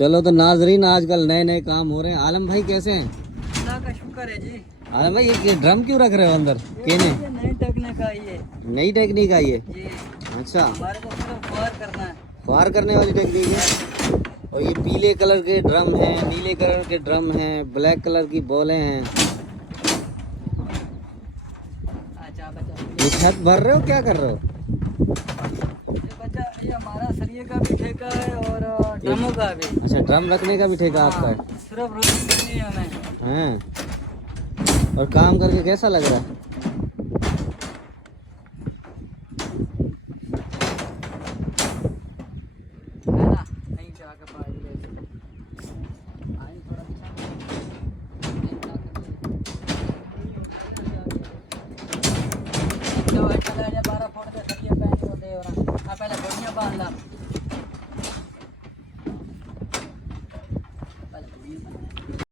चलो तो नाजरीन, आजकल नए नए काम हो रहे हैं। आलम भाई कैसे हैं? अल्लाह का शुक्र है जी। आलम भाई ये ड्रम क्यों रख रहे हो अंदर? केने ये नई टेक्निक आई है नई टेक्निक आई है? जी। अच्छा, हमारे को सिर्फ फायर करना है। फार करने वाली टेक्निक है। और ये पीले कलर के ड्रम हैं, नीले कलर के ड्रम हैं, ब्लैक कलर की बॉलें हैं। अच्छा बच्चा, ये छत भर रहे हो, क्या कर रहे हो? ये बच्चा, ये हमारा सरिये का भी ठेका है और ड्रमों का भी। अच्छा, ड्रम रखने का भी ठेका आपका है? सिर्फ रोटी करनी है हमें। हैं? और काम करके कैसा लग रहा है? है ना, नहीं जाके पानी ले आई थोड़ा अच्छा 12 फुट के सरिये पैने होते और पहले बढ़िया बांध ला। पहले बढ़िया